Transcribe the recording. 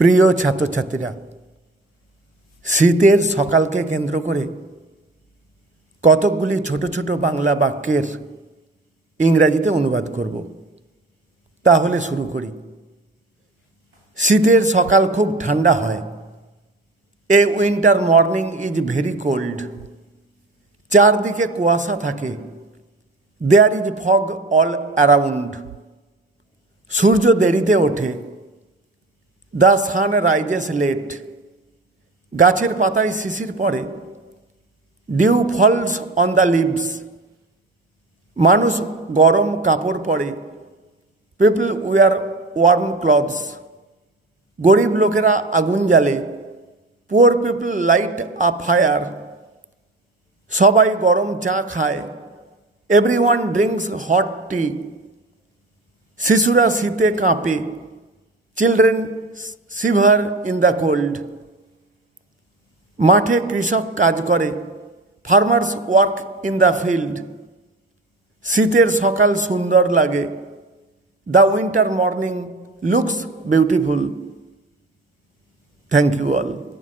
প্রিয় ছাত্রছাত্রীরা, শীতের সকালকে কেন্দ্র করে কতকগুলি ছোট ছোট বাংলা বাক্যের ইংরাজিতে অনুবাদ করব। তাহলে শুরু করি। শীতের সকাল খুব ঠান্ডা হয়। A winter morning is very cold. চারদিকে কুয়াশা থাকে। There is fog all around. সূর্য দেরিতে ওঠে। The sun rises late. গাছের পাতায় শিশির পড়ে। Dew falls on the leaves. মানুষ গরম কাপড় পরে। পিপল উয়ার ওয়ার্ম ক্লথস। গরিব লোকেরা আগুন জ্বালে। Poor people light a fire. সবাই গরম চা খায়। Everyone drinks hot tea. শিশুরা শীতে কাঁপে। Children shiver in the cold. মাঠে কৃষক কাজ করে। Farmers work in the field. শীতের সকাল সুন্দর লাগে। The winter morning looks beautiful. Thank you all.